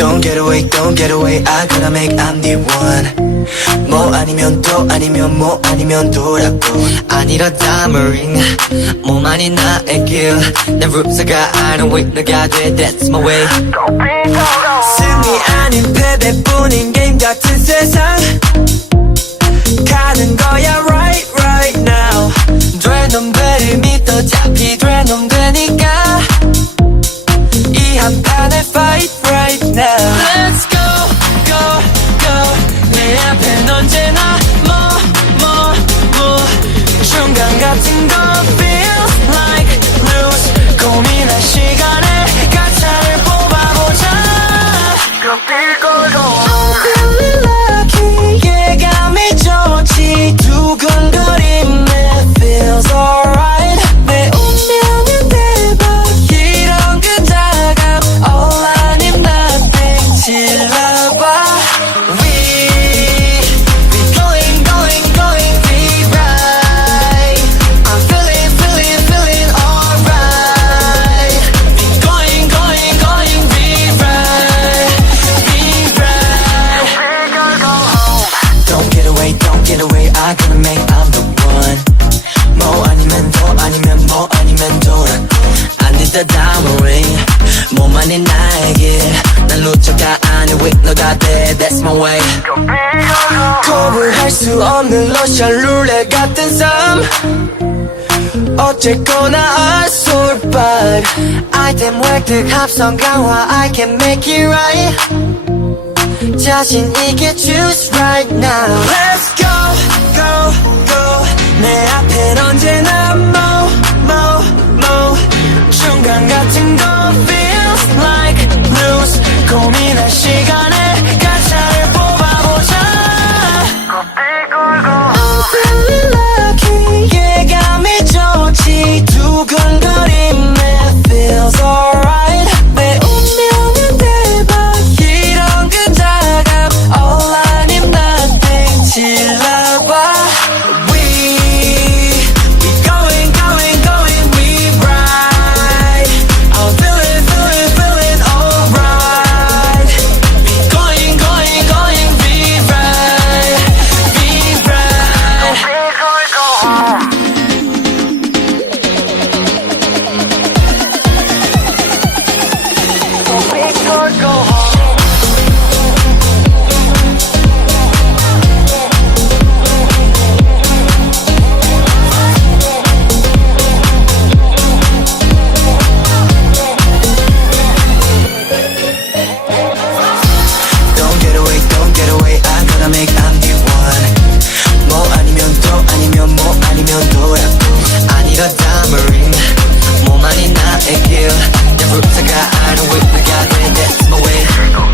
don't get away I gotta make I'm the one 뭐 아니면 또 아니면 뭐 아니면 도라고 아니라다 marine 몸 아닌 나의 길내 룰사가 아는 위너가 돼 That's my way 승리 아닌 패배뿐인 게임 같은 세상 가는 거야 right now 돼 놈들을 믿어 잡히 돼 놈 되니까 이 한 판에 fight right now Let's go 내 앞엔 언제나 중간 같은 거 feels like lose 고민할 시간에 가차를 뽑아보자 I'm feeling lucky 예감이 좋지 두근거림에 feels alright 내 운명은 대박 이런 그자감 all 아님 nothing 질러봐 I gotta make I'm the one 뭐 아니면 더 아니면 뭐 아니면 돌아 I need the diamond ring 몸 아닌 나에게 난 루저가 아닌 위너가 돼 That's my way 거부할 수 없는 러시안 룰렛 같은 삶 어쨌거나 아솔밭 아이템 획득 합성 강화 I can make it right 자신 있게 choose right now Let's go 내 앞엔 언제나 중간 같은 거 feels like lose 고민할 시간에 가차를 뽑아보자 I'm feeling lucky 예감이 좋지 두근거림에 feels alright 내 운명은 대박 이런 그자감 all 아님 nothing 질러봐 몸 아닌 나의 길내 룰사가 아는 위너가 돼 That's my way